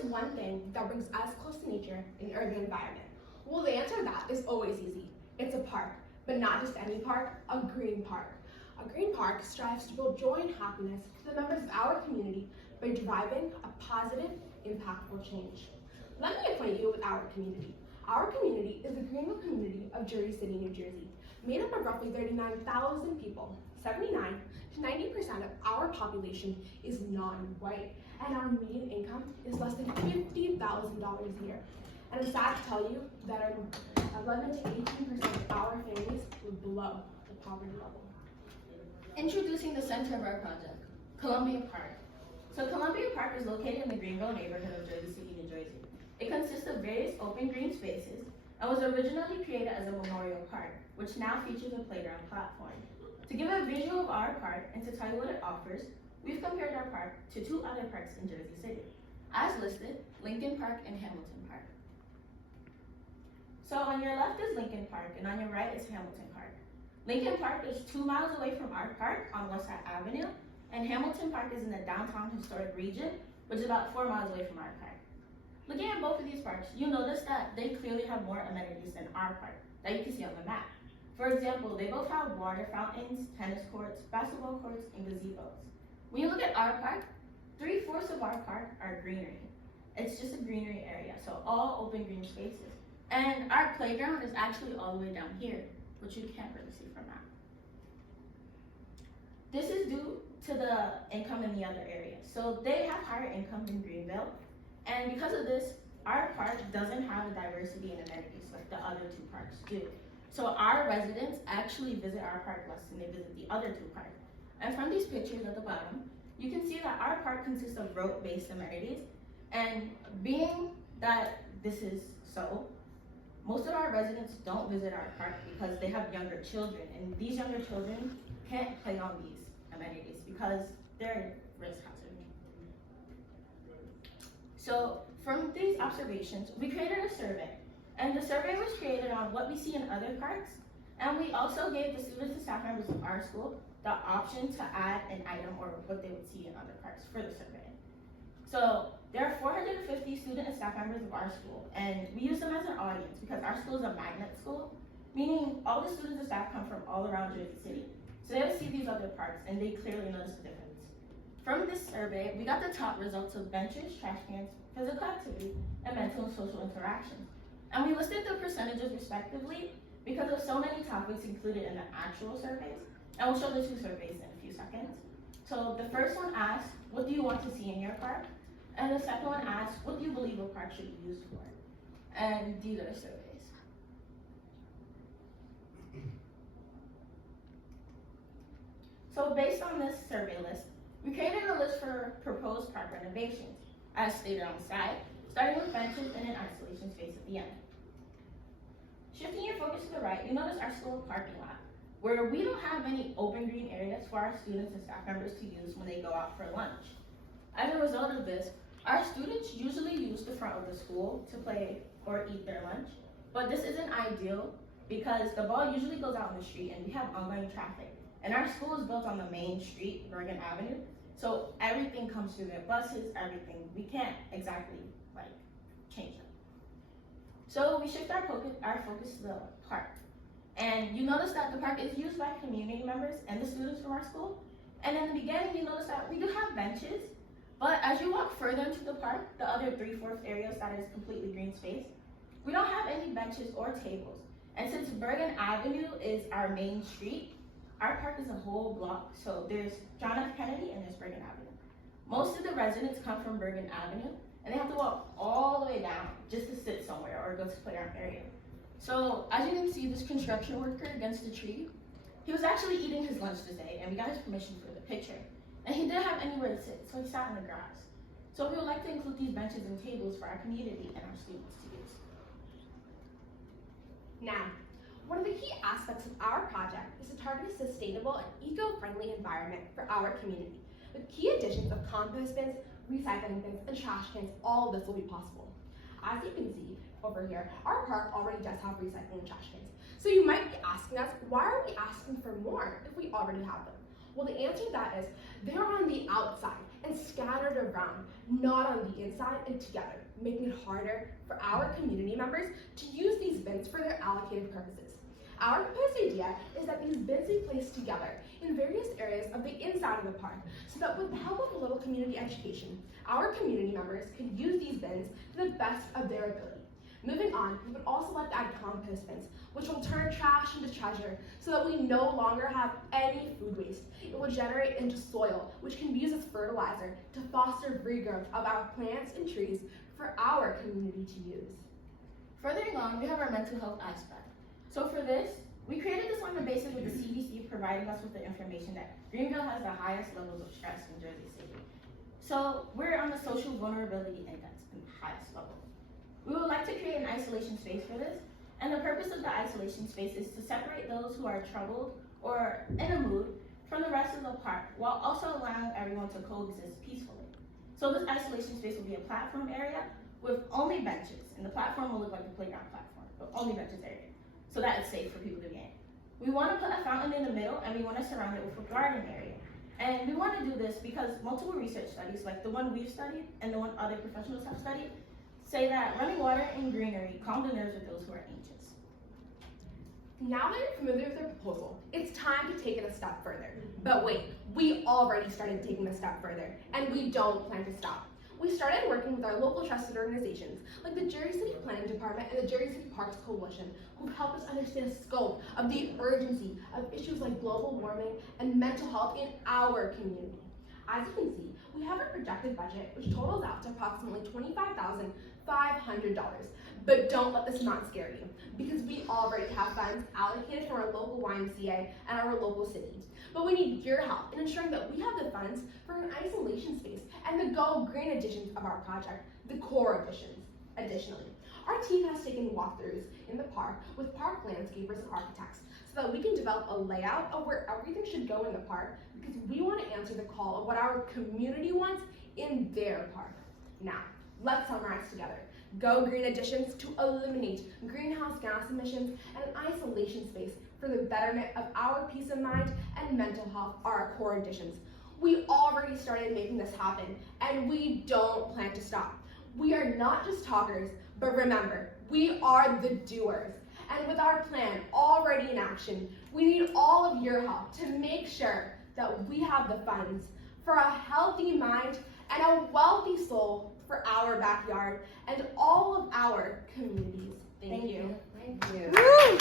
is one thing that brings us close to nature in an urban environment? Well, the answer to that is always easy. It's a park, but not just any park, a green park. A green park strives to build joy and happiness to the members of our community by driving a positive, impactful change. Let me acquaint you with our community. Our community is the Greenville community of Jersey City, New Jersey, made up of roughly 39,000 people. 79 to 90% of our population is non-white, and our median income is less than $50,000 a year. And I'm sad to tell you that 11 to 18% of our families live below the poverty level. Introducing the center of our project, Columbia Park. So Columbia Park is located in the Greenville neighborhood of Jersey City, New Jersey. It consists of various open green spaces and was originally created as a memorial park, which now features a playground platform. To give a visual of our park and to tell you what it offers, we've compared our park to two other parks in Jersey City, as listed, Lincoln Park and Hamilton Park. So on your left is Lincoln Park, and on your right is Hamilton Park. Lincoln Park is 2 miles away from our park on Westside Avenue, and Hamilton Park is in the downtown historic region, which is about 4 miles away from our park. Looking at both of these parks, you'll notice that they clearly have more amenities than our park that you can see on the map. For example, they both have water fountains, tennis courts, basketball courts, and gazebos. When you look at our park, 3/4 of our park are greenery. It's just a greenery area, so all open green spaces. And our playground is actually all the way down here, which you can't really see from that. This is due to the income in the other areas. So they have higher income than Greenville, and because of this, our park doesn't have a diversity in amenities like the other two parks do. So our residents actually visit our park less than they visit the other two parks. And from these pictures at the bottom, you can see that our park consists of road-based amenities, and being that this is so, most of our residents don't visit our park because they have younger children, and these younger children can't play on these amenities because they're risk hazard. So from these observations, we created a survey, and the survey was created on what we see in other parks, and we also gave the students and staff members of our school the option to add an item or what they would see in other parks for the survey. So there are 450 student and staff members of our school, and we use them as an audience because our school is a magnet school, meaning all the students and staff come from all around Jersey City. So they would see these other parks, and they clearly notice the difference. From this survey, we got the top results of benches, trash cans, physical activity, and mental and social interactions. And we listed the percentages respectively because of so many topics included in the actual surveys, and we'll show the two surveys in a few seconds. So the first one asks, what do you want to see in your park? And the second one asks, what do you believe a park should be used for? And these are the surveys. So based on this survey list, we created a list for proposed park renovations, as stated on the side, starting with benches and an isolation space at the end. Shifting your focus to the right, you notice our school parking lot, where we don't have any open green areas for our students and staff members to use when they go out for lunch. As a result of this, our students usually use the front of the school to play or eat their lunch, but this isn't ideal because the ball usually goes out in the street and we have ongoing traffic. And our school is built on the main street, Bergen Avenue, so everything comes through their buses, everything. We can't exactly change them. So we shift our focus to the park. And you notice that the park is used by community members and the students from our school. And in the beginning, you notice that we do have benches, but as you walk further into the park, the other 3/4 areas that is completely green space, we don't have any benches or tables. And since Bergen Avenue is our main street, our park is a whole block. So there's John F. Kennedy and there's Bergen Avenue. Most of the residents come from Bergen Avenue, and they have to walk all the way down just to sit somewhere or go to playground area. So as you can see, this construction worker against the tree, he was actually eating his lunch today, and we got his permission for the picture. And he didn't have anywhere to sit, so he sat in the grass. So we would like to include these benches and tables for our community and our students to use. Now, one of the key aspects of our project is to target a sustainable and eco-friendly environment for our community. With key additions of compost bins, recycling bins, and trash cans, all of this will be possible. As you can see over here, our park already does have recycling and trash cans. So you might be asking us, why are we asking for more if we already have them? Well, the answer to that is they're on the outside. and scattered around, not on the inside and together, making it harder for our community members to use these bins for their allocated purposes. Our proposed idea is that these bins be placed together in various areas of the inside of the park so that with the help of a little community education, our community members could use these bins to the best of their ability. Moving on, we would also like to add compost bins, which will turn trash into treasure so that we no longer have any food waste. It will generate into soil, which can be used as fertilizer to foster regrowth of our plants and trees for our community to use. Furthering on, we have our mental health aspect. So for this, we created this on the basis with the CDC providing us with the information that Greenville has the highest levels of stress in Jersey City. So we're on the social vulnerability index in the highest level. We would like to create an isolation space for this, and the purpose of the isolation space is to separate those who are troubled or in a mood from the rest of the park, while also allowing everyone to coexist peacefully. So this isolation space will be a platform area with only benches, and the platform will look like the playground platform, but only benches area, so that it's safe for people to be in. We want to put a fountain in the middle, and we want to surround it with a garden area. And we want to do this because multiple research studies, like the one we've studied and the one other professionals have studied, say that running water and greenery calm the nerves of those who are anxious. Now that you're familiar with their proposal, it's time to take it a step further. But wait, we already started taking a step further, and we don't plan to stop. We started working with our local trusted organizations, like the Jersey City Planning Department and the Jersey City Parks Coalition, who've helped us understand the scope of the urgency of issues like global warming and mental health in our community. As you can see, we have a projected budget which totals out to approximately $25,500. But don't let this amount scare you, because we already have funds allocated from our local YMCA and our local city. But we need your help in ensuring that we have the funds for an isolation space and the Go Green editions of our project, the core editions. Additionally, our team has taken walkthroughs in the park with park landscapers and architects so that we can develop a layout of where everything should go in the park, because we want to answer the call of what our community wants in their park. Now, let's summarize together. Go Green additions to eliminate greenhouse gas emissions and an isolation space for the betterment of our peace of mind and mental health are our core additions. We already started making this happen, and we don't plan to stop. We are not just talkers, but remember, we are the doers. And with our plan already in action, we need all of your help to make sure that we have the funds for a healthy mind and a wealthy soul for our backyard and all of our communities. Thank you. Thank you. Woo!